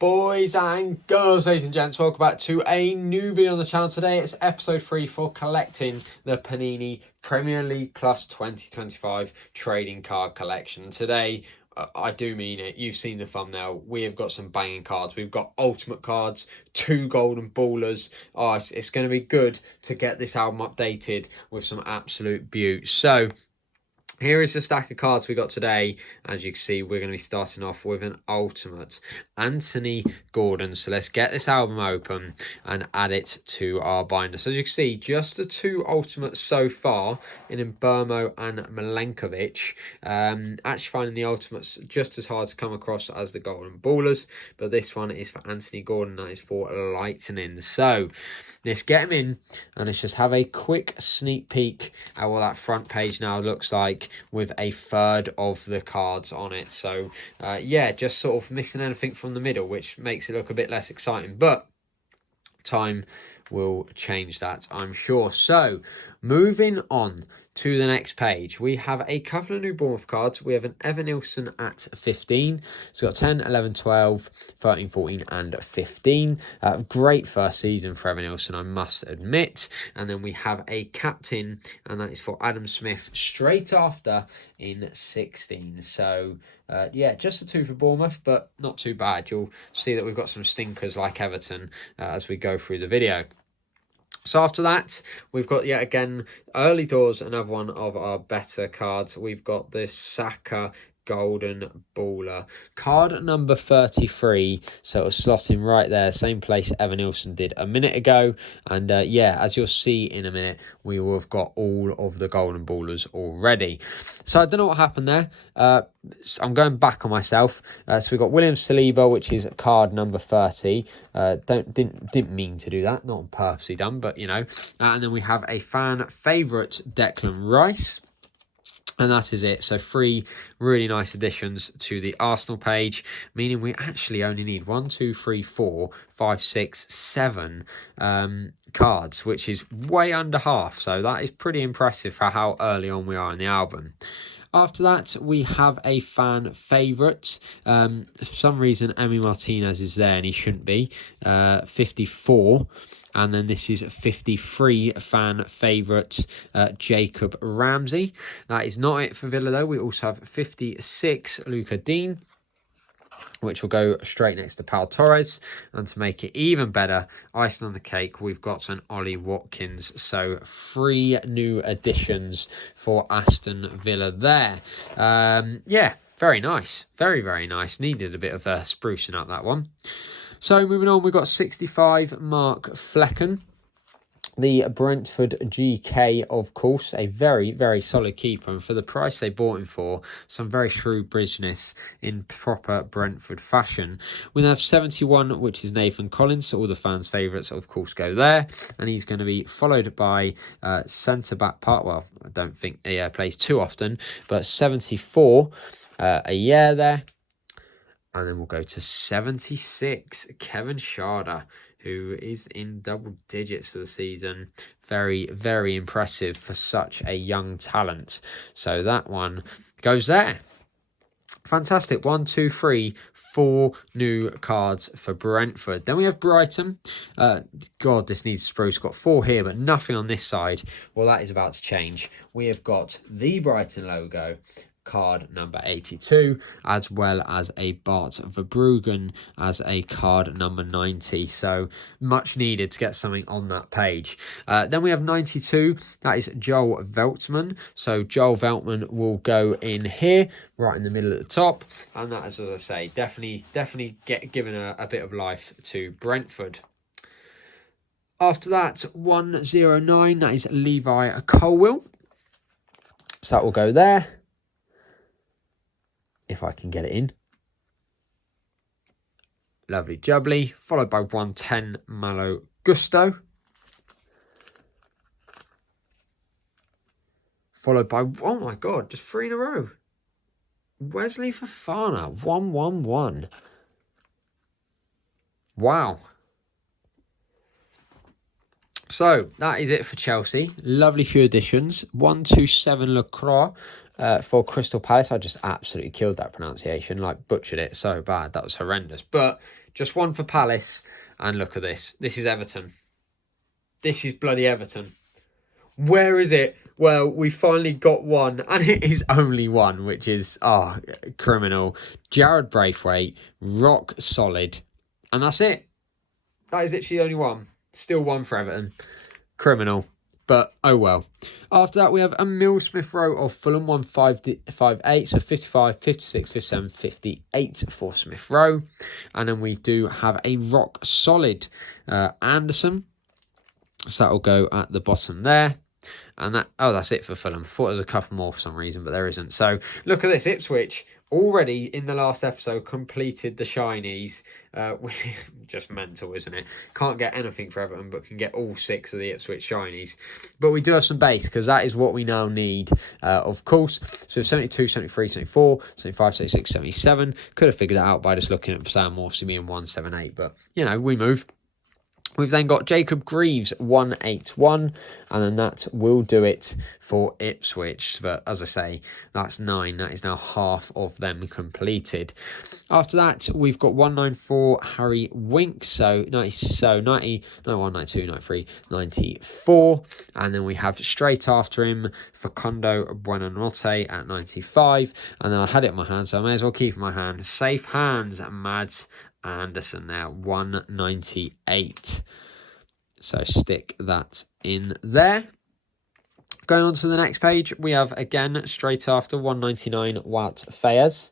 Boys and girls, ladies and gents, welcome back to a new video on the channel. Today it's episode 3 for collecting the Panini Premier League Plus 2025 trading card collection. Today, I do mean it, you've seen the thumbnail, we have got some banging cards. We've got ultimate cards, 2 golden ballers. Oh, it's going to be good to get this album updated with some absolute beaut. So, here is the stack of cards we got today. As you can see, we're going to be starting off with an ultimate Anthony Gordon. So let's get this album open and add it to our binder. So as you can see, just the 2 ultimates so far in Burmo and Milenkovic. Actually finding the ultimates just as hard to come across as the golden ballers. But this one is for Anthony Gordon. That is for lightning. So let's get him in and let's just have a quick sneak peek at what that front page now looks like, with a third of the cards on it. So yeah, just sort of missing anything from the middle, which makes it look a bit less exciting, but time will change that, I'm sure. So moving on to the next page, we have a couple of new Bournemouth cards. We have an Evan Nilsson at 15. So got 10, 11, 12, 13, 14 and 15. Great first season for Evan Nilsson, I must admit. And then we have a captain, and that is for Adam Smith straight after in 16. So yeah, just the 2 for Bournemouth, but not too bad. You'll see that we've got some stinkers like Everton as we go through the video. So after that, we've got, yet again, early doors, another one of our better cards. We've got this Saka golden baller, card number 33. So it'll slot in right there, same place Evan Nilsson did a minute ago. And yeah, as you'll see in a minute, we will have got all of the golden ballers already. So I don't know what happened there. I'm going back on myself. So we've got William Saliba, which is card number 30. Didn't mean to do that, not on purposely done, but you know. And then we have a fan favourite, Declan Rice. And that is it. So 3 really nice additions to the Arsenal page, meaning we actually only need 1, 2, 3, 4, 5, 6, 7 cards, which is way under half. So that is pretty impressive for how early on we are in the album. After that, we have a fan favourite. For some reason, Emi Martinez is there and he shouldn't be. 54. And then this is 53 fan favourite, Jacob Ramsey. That is not it for Villa, though. We also have 56, Luca Dean, which will go straight next to Pau Torres. And to make it even better, icing on the cake, we've got an Ollie Watkins. So 3 new additions for Aston Villa there. Yeah, very nice. Very, very nice. Needed a bit of sprucing up that one. So moving on, we've got 65, Mark Flecken. The Brentford GK, of course, a very, very solid keeper. And for the price they bought him for, some very shrewd business in proper Brentford fashion. We then have 71, which is Nathan Collins. So all the fans' favourites, of course, go there. And he's going to be followed by centre-back part. Well, I don't think he plays too often, but 74 a year there. And then we'll go to 76, Kevin Schade, who is in double digits for the season. Very, very impressive for such a young talent. So that one goes there. Fantastic. 1, 2, 3, 4 new cards for Brentford. Then we have Brighton. God, this needs spruce. Got 4 here, but nothing on this side. Well, that is about to change. We have got the Brighton logo, card number 82, as well as a Bart Verbruggen as a card number 90. So much needed to get something on that page. Then we have 92. That is Joel Veltman. So Joel Veltman will go in here, right in the middle at the top. And that is, as I say, definitely given a bit of life to Brentford. After that, 109. That is Levi Colwill. So that will go there, if I can get it in. Lovely jubbly. Followed by 110, Malo Gusto. Followed by, oh my God, just 3 in a row. Wesley Fofana, 111. Wow. So that is it for Chelsea. Lovely few additions. 127 Lacroix. for Crystal Palace. I just absolutely killed that pronunciation, like butchered it so bad. That was horrendous. But just one for Palace. And look at this. This is Everton. This is bloody Everton. Where is it? Well, we finally got one, and it is only one, which is, criminal. Jared Braithwaite, rock solid. And that's it. That is literally only one. Still one for Everton. Criminal. But, oh well. After that, we have Emile Smith-Rowe of Fulham, 158. So 55, 56, 57, 58 for Smith-Rowe. And then we do have a rock solid Anderson. So that'll go at the bottom there. And that's it for Fulham. I thought there was a couple more for some reason, but there isn't. So look at this. Ipswich already in the last episode completed the shinies. Just mental, isn't it? Can't get anything for Everton, but can get all 6 of the Ipswich shinies. But we do have some base, because that is what we now need, of course. So 72, 73, 74, 75, 76, 77. Could have figured that out by just looking at Sam Morsey being 178. But, we move. We've then got Jacob Greaves, 181, and then that will do it for Ipswich. But as I say, that's 9. That is now half of them completed. After that, we've got 194 Harry Winks, so 90, 91, 92, 93, 94. And then we have straight after him Facundo Buonanotte at 95. And then I had it in my hand, so I may as well keep it in my hand. Safe hands, Mads Anderson now, 198. So stick that in there. Going on to the next page, we have again straight after 199 Wout Faes.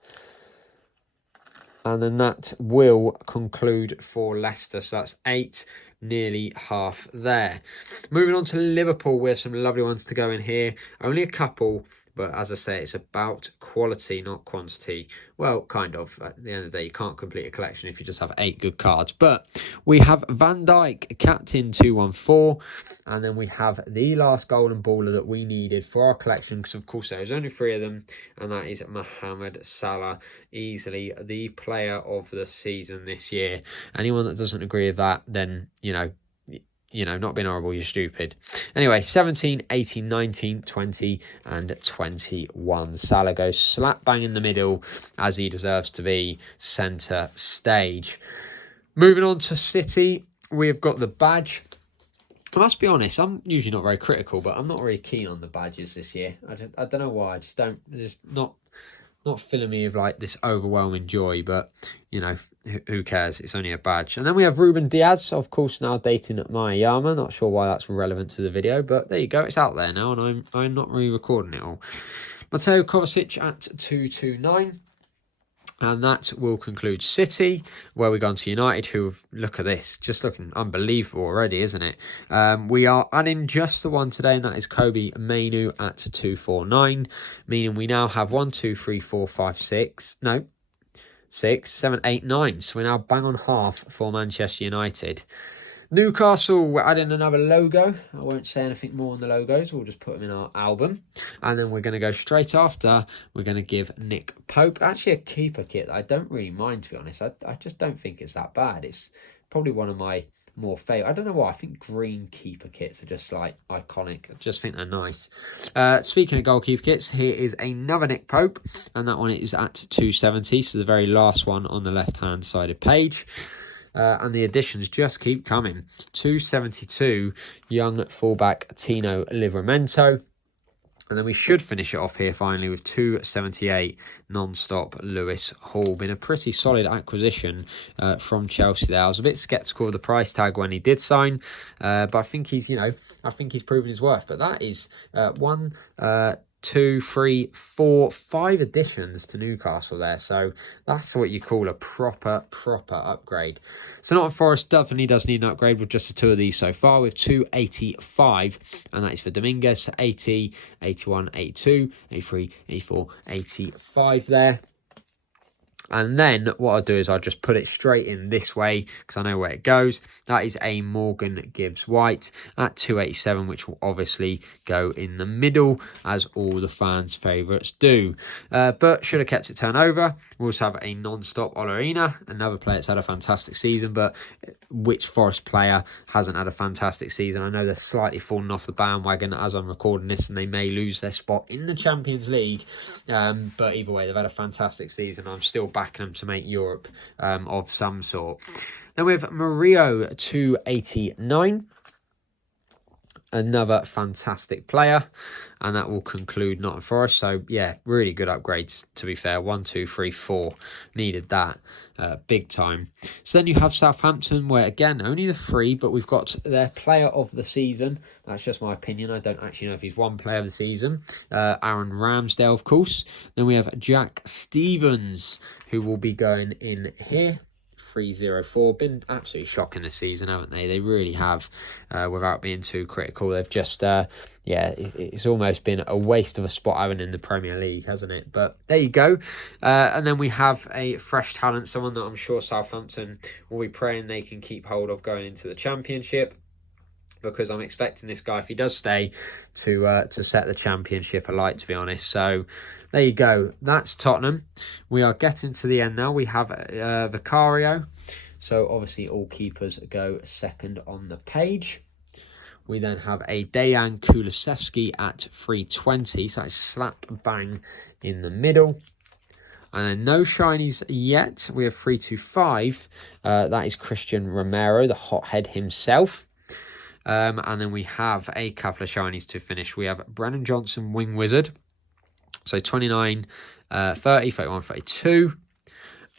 And then that will conclude for Leicester. So that's 8, nearly half there. Moving on to Liverpool, we have some lovely ones to go in here. Only a couple. But as I say, it's about quality, not quantity. Well, kind of. At the end of the day, you can't complete a collection if you just have 8 good cards. But we have Van Dijk, captain 214. And then we have the last golden baller that we needed for our collection. Because, of course, there's only 3 of them. And that is Mohamed Salah. Easily the player of the season this year. Anyone that doesn't agree with that, then, not being horrible, you're stupid. Anyway, 17, 18, 19, 20, and 21. Salah goes slap bang in the middle, as he deserves to be, centre stage. Moving on to City, we've got the badge. I must be honest, I'm usually not very critical, but I'm not really keen on the badges this year. I don't know why. Just not filling me with like this overwhelming joy, but who cares? It's only a badge. And then we have Ruben Diaz, of course, now dating at Mayama. Not sure why that's relevant to the video, but there you go. It's out there now, and I'm not re-recording it all. Mateo Kovacic at 229. And that will conclude City, where we go on to United, who, look at this, just looking unbelievable already, isn't it? We are adding just the one today, and that is Kobe Mainu at 249, meaning we now have 1, 2, 3, 4, 5, 6, 7, 8, 9. So we're now bang on half for Manchester United. Newcastle, we're adding another logo. I won't say anything more on the logos. We'll just put them in our album. And then we're going to go straight after. We're going to give Nick Pope, actually a keeper kit that I don't really mind, to be honest. I just don't think it's that bad. It's probably one of my more favourite. I don't know why. I think green keeper kits are just like iconic. I just think they're nice. Speaking of goalkeeper kits, here is another Nick Pope. And that one is at 270. So the very last one on the left-hand sided page. And the additions just keep coming. 272, young fullback Tino Livramento. And then we should finish it off here finally with 278, non-stop Lewis Hall. Been a pretty solid acquisition from Chelsea there. I was a bit sceptical of the price tag when he did sign. But I think he's proven his worth. But that is 1, 2, 3, 4, 5 additions to Newcastle there. So that's what you call a proper upgrade. So Nottingham Forest definitely does need an upgrade with just the 2 of these so far, with 285, and that is for Dominguez, 80, 81, 82, 83, 84, 85 there. And then what I'll do is I'll just put it straight in this way because I know where it goes. That is a Morgan Gibbs White at 287, which will obviously go in the middle as all the fans' favourites do. But should have kept it turn over. We also have a non-stop Olarina, another player that's had a fantastic season, but which Forest player hasn't had a fantastic season? I know they're slightly falling off the bandwagon as I'm recording this, and they may lose their spot in the Champions League. But either way, they've had a fantastic season. I'm still backing them to make Europe of some sort. Then we have Mario 289. Another fantastic player, and that will conclude Nottingham Forest. So yeah, really good upgrades, to be fair. 1, 2, 3, 4 needed that big time. So then you have Southampton, where again only the 3, but we've got their player of the season. That's just my opinion. I don't actually know if he's one player of the season. Aaron Ramsdale, of course. Then we have Jack Stevens, who will be going in here. 304. Been absolutely shocking this season, haven't they? They really have, without being too critical. They've just, it's almost been a waste of a spot having in the Premier League, hasn't it? But there you go. And then we have a fresh talent, someone that I'm sure Southampton will be praying they can keep hold of going into the Championship, because I'm expecting this guy, if he does stay, to set the Championship alight, to be honest. So there you go. That's Tottenham. We are getting to the end now. We have Vicario. So obviously all keepers go second on the page. We then have a Dejan Kulusevski at 320. So it's slap bang in the middle. And then no shinies yet. We have 325. That is Christian Romero, the hothead himself. And then we have a couple of shinies to finish. We have Brennan Johnson, Wing Wizard. So 29, 30, 31, 32.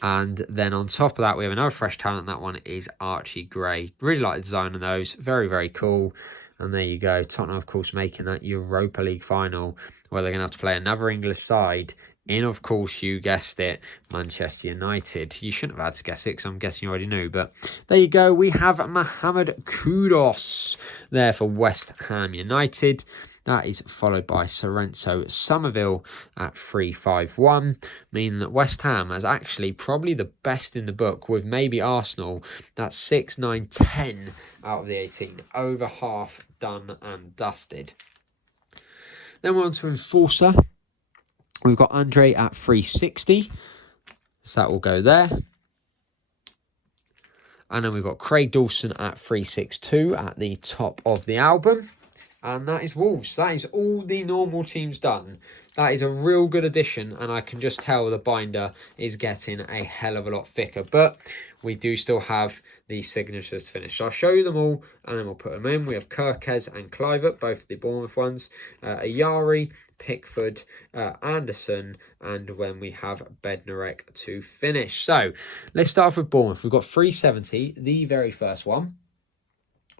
And then on top of that, we have another fresh talent. That one is Archie Gray. Really like the design on those. Very, very cool. And there you go. Tottenham, of course, making that Europa League final, where they're going to have to play another English side in, of course, you guessed it, Manchester United. You shouldn't have had to guess it, because I'm guessing you already knew. But there you go. We have Mohamed Kudus there for West Ham United. That is followed by Sorenso Somerville at 351, meaning that West Ham is actually probably the best in the book, with maybe Arsenal. That's 6, 9, 10 out of the 18. Over half done and dusted. Then we're on to Enforcer. We've got Andre at 360. So that will go there. And then we've got Craig Dawson at 362 at the top of the album. And that is Wolves. That is all the normal teams done. That is a real good addition, and I can just tell the binder is getting a hell of a lot thicker. But we do still have these signatures to finish. So I'll show you them all, and then we'll put them in. We have Kirkes and Kluivert, both the Bournemouth ones. Ayari, Pickford, Anderson, and when we have Bednarek to finish. So let's start off with Bournemouth. We've got 370, the very first one.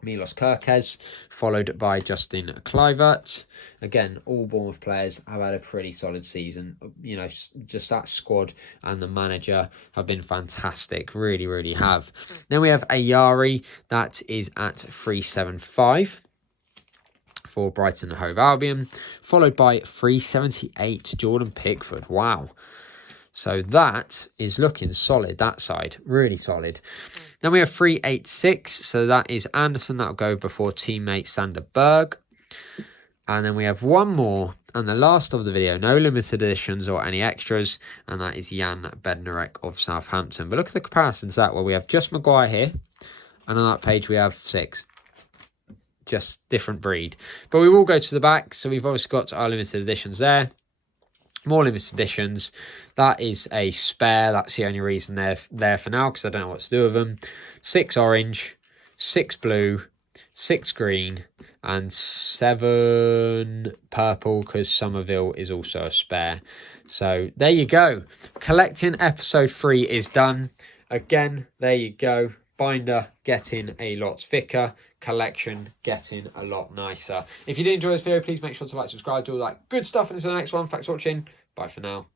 Milos Kirkes, followed by Justin Kluivert. Again, all Bournemouth players have had a pretty solid season. You know, just that squad and the manager have been fantastic. Really, really have. Then we have Ayari. That is at 375 for Brighton and Hove Albion, followed by 378 Jordan Pickford. Wow. So that is looking solid, that side. Really solid. Then we have 386. So that is Anderson. That'll go before teammate Sander Berg. And then we have one more. And the last of the video. No limited editions or any extras. And that is Jan Bednarek of Southampton. But look at the comparisons that where we have just Maguire here. And on that page we have 6. Just different breed. But we will go to the back. So we've obviously got our limited editions there. More limited editions. That is a spare. That's the only reason they're there for now, because I don't know what to do with them. 6 orange, 6 blue, 6 green, and 7 purple, because Somerville is also a spare. So there you go. Collecting episode 3 is done. Again, there you go. Binder getting a lot thicker. Collection getting a lot nicer. If you did enjoy this video, please make sure to like, subscribe, do all that good stuff. And until the next one, thanks for watching. Bye for now.